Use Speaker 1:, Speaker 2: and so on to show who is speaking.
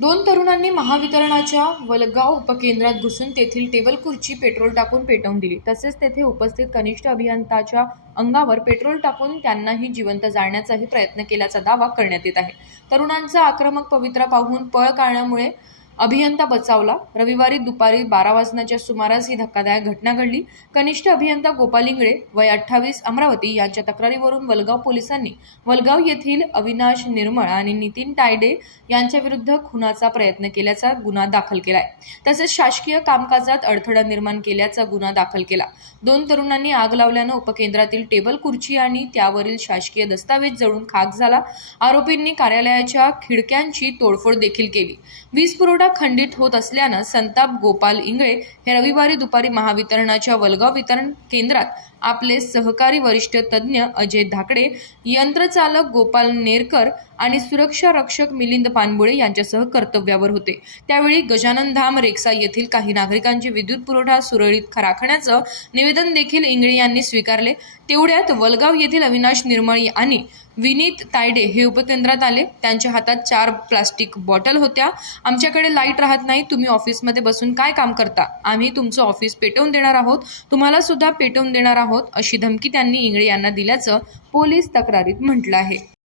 Speaker 1: दोन तरुणांनी महावितरणाच्या वलगाव उपकेंद्रात घुसून तेथील टेबल खुर्ची पेट्रोल टाकून पेटवून दिली. तसेच तेथे उपस्थित कनिष्ठ अभियंताच्या अंगावर पेट्रोल टाकून त्यांनाही जिवंत जाळण्याचाही प्रयत्न केल्याचा दावा करण्यात येत आहे. तरुणांचा आक्रमक पवित्रा पाहून पळ काढण्यामुळे अभियंता बचावला. रविवारी दुपारी बारा वाजण्याच्या सुमारास ही धक्कादायक घटना घडली. कनिष्ठ अभियंता गोपाल इंगळे वय अठ्ठावीस अमरावती यांच्या तक्रारीवरून वलगाव पोलिसांनी वलगाव येथील अविनाश निर्मळ आणि नितीन टायडे यांच्याविरुद्ध खुनाचा प्रयत्न केल्याचा गुन्हा दाखल केला आहे तसेच शासकीय कामकाजात अडथळा निर्माण केल्याचा गुन्हा दाखल केला. दोन तरुणांनी आग लावल्यानं उपकेंद्रातील टेबल खुर्ची आणि त्यावरील शासकीय दस्तावेज जळून खाक झाला. आरोपींनी कार्यालयाच्या खिडक्यांची तोडफोड देखील केली. वीज पुरवठा खंडित होत असल्यानं संताप गोपाल इंगळे हे रविवारी दुपारी महावितरणाच्या वलगाव वितरण केंद्रात आपले सहकारी वरिष्ठ तज्ज्ञ अजय धाकडे यंत्रचालक गोपाल नेरकर आणि सुरक्षा रक्षक मिलिंद पानबुळे यांच्यासह कर्तव्यावर होते. त्यावेळी गजानन धाम रेक्सा येथील काही नागरिकांचे विद्युत पुरवठा सुरळीत राखण्याचं निवेदन देखील इंगळे यांनी स्वीकारले. तेवढ्यात वलगाव येथील अविनाश निर्मळी आणि विनीत तायडे हे उपकेंद्रात आले. त्यांच्या हातात चार प्लास्टिक बॉटल होत्या. आमच्याकडे लाइट राहत नाही. तुम्ही ऑफिसमध्ये बसून काय काम करता? आम्ही तुमचं ऑफिस पेटवून देणार आहोत. तुम्हाला सुद्धा पेटवून देणार आहोत अशी धमकी त्यांनी इंगळे यांना दिल्याचं पोलीस तक्रारीत म्हटलं आहे.